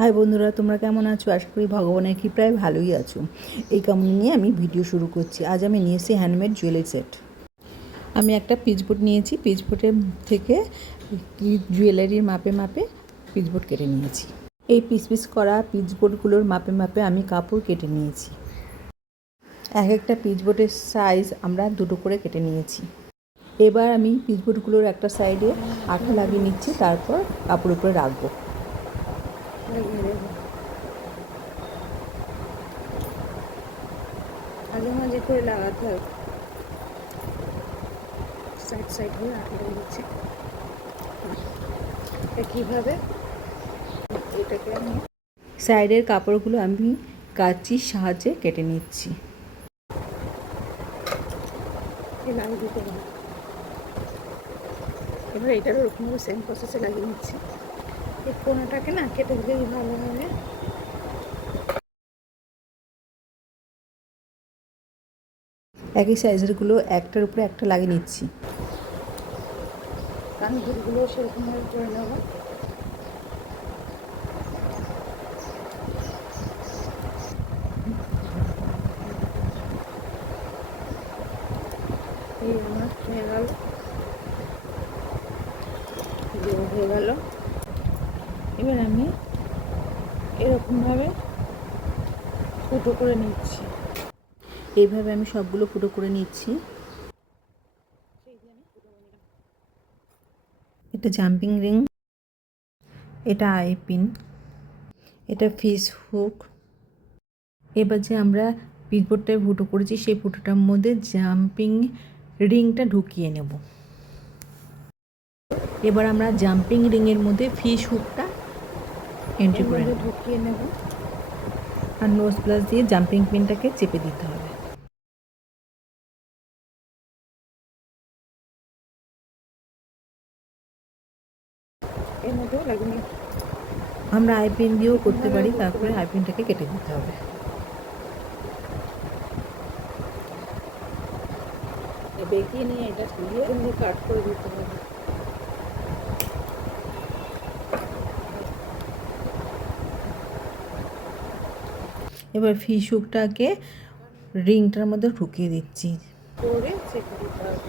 High বন্ধুরা, তোমরা কেমন আছো? আশা করি ভগবানের কৃপায় ভালোই আছো। এই কামনা নিয়ে আমি ভিডিও শুরু করছি। আজ আমি নিয়েছি হ্যান্ডমেড জুয়েলারি সেট। আমি একটা পিচবোর্ড নিয়েছি, পিচবোর্ডের থেকে জুয়েলারির মাপে মাপে পিচবোর্ড কেটে নিয়েছি। এই পিস পিস করা পিচবোর্ডগুলোর মাপে মাপে আমি কাপড় কেটে নিয়েছি। এক একটা পিচবোর্ডের সাইজ আমরা দুটো করে কেটে নিয়েছি। এবার আমি পিচবোর্ডগুলোর একটা সাইডে আঠা লাগিয়ে নিচ্ছি, তারপর কাপড়ের উপরে রাখবো। মাঝে মাঝে করে লাগাতে হবে, সাইড সাইড দিয়ে আটকে দিচ্ছে। কীভাবে এটাকে আমি সাইডের কাপড়গুলো আমি কাঁচির সাহায্যে কেটে নিচ্ছি। লাগিয়ে দিতে হবে। এবার এটারও ওরকমভাবে সেম প্রসেসে লাগিয়ে নিচ্ছি। এই কোনাটাকে না কেটে দিলেই ভালো হবে। একই সাইজেরগুলো একটার উপরে একটা লাগিয়ে নিচ্ছি। কানগুলো সেরকমভাবে করে নেব। এই আমার হয়ে গেল। এবার আমি এরকমভাবে ফুটো করে নিচ্ছি। এইভাবে আমি সবগুলো ফুটো করে নিচ্ছি। এটা জাম্পিং রিং, এটা আই পিন, এটা ফিস হুক। এবার যে আমরা পিচবোর্ডটায় ফুটো করেছি সেই ফুটোটার মধ্যে জাম্পিং রিংটা ঢুকিয়ে নেব। এবার আমরা জাম্পিং রিংয়ের মধ্যে ফিস হুকটা এন্ট্রি করে ঢুকিয়ে নেব। আর নোজ প্লাস দিয়ে জাম্পিং পিনটাকে চেপে দিতে হবে। এর মধ্যেও লাগিয়ে আমরা আই পিন দিয়েও করতে পারি, তারপরে আই পিনটাকে কেটে দিতে হবে। বেঁকিয়ে নিয়ে এটা দিয়ে কাট করে দিতে হবে। এবার ফিস হুকটাকে রিংটার মধ্যে ঢুকিয়ে দিচ্ছি। করে চেপে দিতে হবে।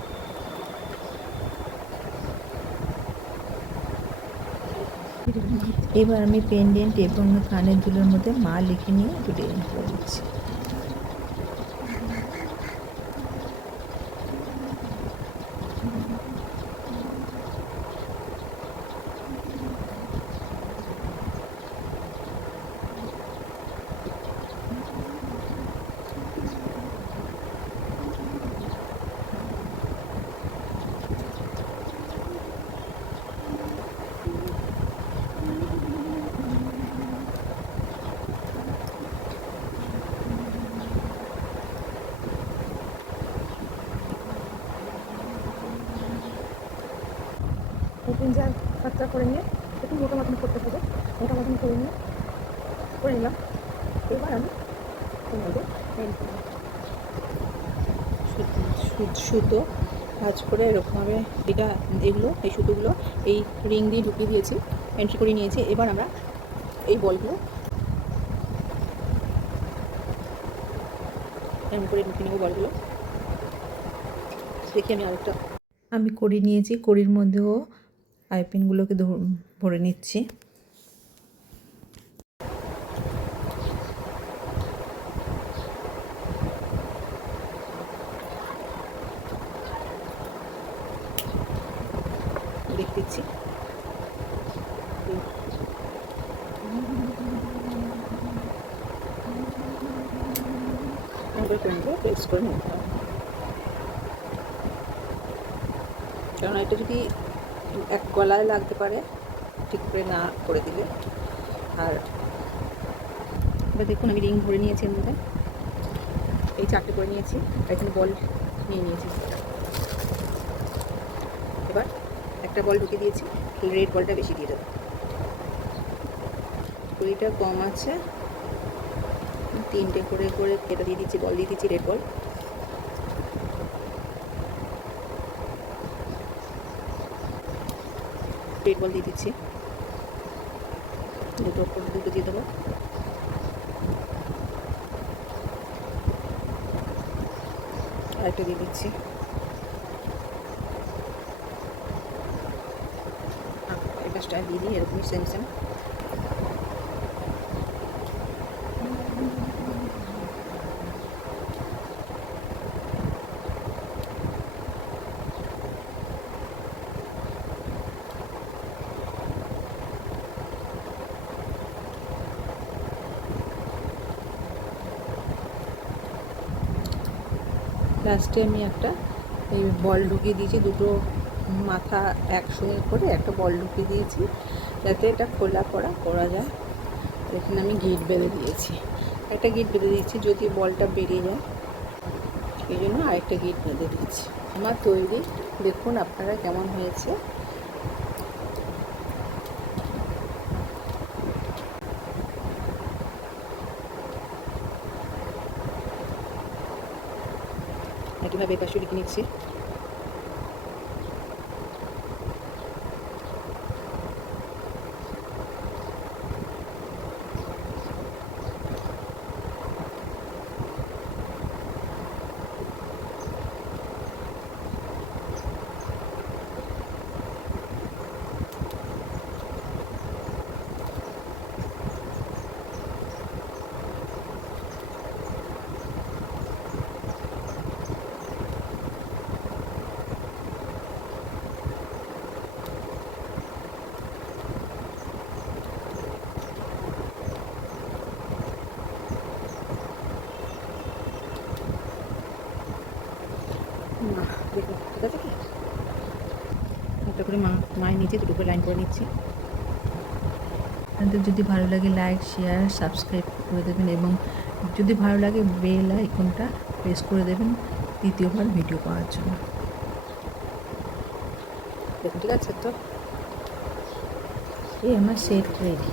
এবার আমি পেন্ডেন্ট এবং কানের দুলের মধ্যে মা লিখে নিয়ে একটু ডিজাইন করে দিচ্ছি। তিন চার পাঁচটা করে নিয়ে একটু মোটা মতন করতে হবে। মোটা মতন করে নিলাম। এবার আমি সুতো ভাঁজ করে এরকমভাবে এই সুতোগুলো এই রিং দিয়ে ঢুকিয়ে দিয়েছি, এন্ট্রি করে নিয়েছি। এবার আমরা এই বলগুলো এমন করে ঢুকিয়ে নেব। বলগুলো দেখি আমি করে নিয়েছি। কড়ির মধ্যেও আইপিনগুলোকে ভরে নিচ্ছি। দেখতেছি প্রেস করে নিতে হবে, কারণ এটা যদি এক গলায় লাগতে পারে ঠিক করে না করে দিলে। আর এবার দেখুন আমি রিং ভরে নিয়েছি, এর মধ্যে এই চারটে করে নিয়েছি, আর এখানে বল নিয়ে নিয়েছি। এবার একটা বল ঢুকে দিয়েছি, রেড বলটা বেশি দিয়ে দেবো। কুড়িটা কম আছে, তিনটে করে করে এটা দিয়ে দিচ্ছি, বল দিয়ে দিচ্ছি, রেড বল। রেড বল দিয়ে দিচ্ছি, দুটো ওপর দুটো দিয়ে দেবো। আরেকটা দিয়ে দিচ্ছি। এটা স্টাইল দিয়ে দিই এরকমই সেম সেম। লাস্টে আমি একটা এই বল ঢুকিয়ে দিয়েছি, দুটো মাথা একসঙ্গে করে একটা বল ঢুকিয়ে দিয়েছি যাতে এটা খোলা করা যায়। এখানে আমি গিট বেঁধে দিয়েছি, একটা গিট বেঁধে দিয়েছি যদি বলটা বেরিয়ে যায়, এই জন্য আরেকটা গিট বেঁধে দিচ্ছি। আমার তৈরি, দেখুন আপনারা কেমন হয়েছে। একইভাবে এপাশে লিখে নিচ্ছি। দেখুন ঠিক আছে কি, একটা করে মায়ের নিচে দুটো করে লাইন করে নিচ্ছি। আপনাদের যদি ভালো লাগে লাইক শেয়ার সাবস্ক্রাইব করে দেবেন এবং যদি ভালো লাগে বেল আইকনটা প্রেস করে দেবেন দ্বিতীয়বার ভিডিও পাওয়ার জন্য। দেখুন ঠিক আছে তো, এই আমার সেট রেডি।